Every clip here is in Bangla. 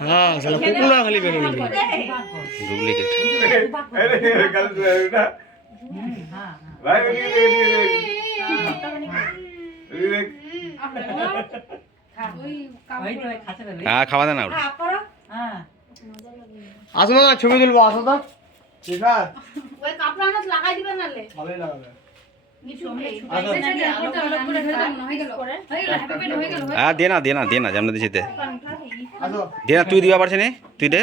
हाँ साला कुकुड़ा खाली बेरो नहीं डुप्लीकेट अरे गलत है बेटा भाई ये देख हाँ खावा देना ওটা আসো না ছবি তুলবো আসো তো ঠিক আছে ওই কাপড় আনাস লাগাই দিবেন নালে ভালোই লাগাবে হ্যাঁ দে না জামনা দিছি দে আসো দে না তুই দিবা পারছিস নি তুই দে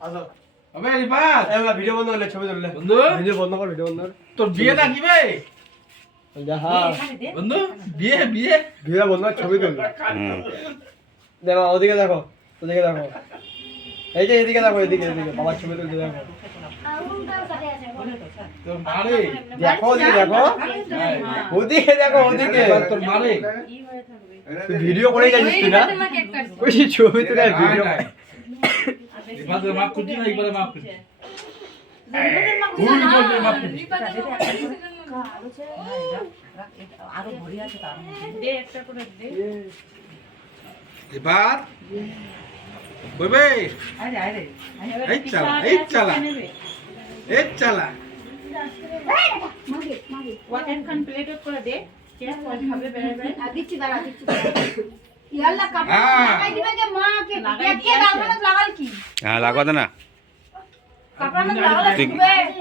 আসো अबे रिपात এগুলা ভিডিও বন্ধ করলে ছবি তুললে বন্ধু ভিডিও বন্ধ কর ভিডিও বন্ধ কর তোর বিয়ে নাকি বে যা হ্যাঁ বন্ধু বিয়ে ভিডিও বন্ধ কর ছবি তুললে হুম দেখো ওদিকে দেখো ওদিকে দেখো এই যে এদিকে দেখো এদিকে বাবার ছবি তুলতে দেখো তোর মারে দেখো ওদিকে দেখো ওদিকে দেখো ওদিকে তোর মারে তুই ভিডিও করে যাচ্ছিস তুই না ওই ছবি তুলে ভিডিও रिपात माफ कर दी ना एक बार माफ कर भूल बोल माफ कर আরো ভরি আছে তার দে একটা করে দে रिपात ओए बे আরে আরে এই চালা মাগে ওয়াটার খান প্লেট করে দে কে খাবে বেরে বেরে দিচ্ছি দাঁড়া ইয়াল্লা কাপড় হ্যাঁ। লাগাই দিবে যে মা কে লাগাই কে দিয়েছে। লাগাল কি হ্যাঁ লাগবা দে না কাপড় আনাস লাগাল ঠিক। কি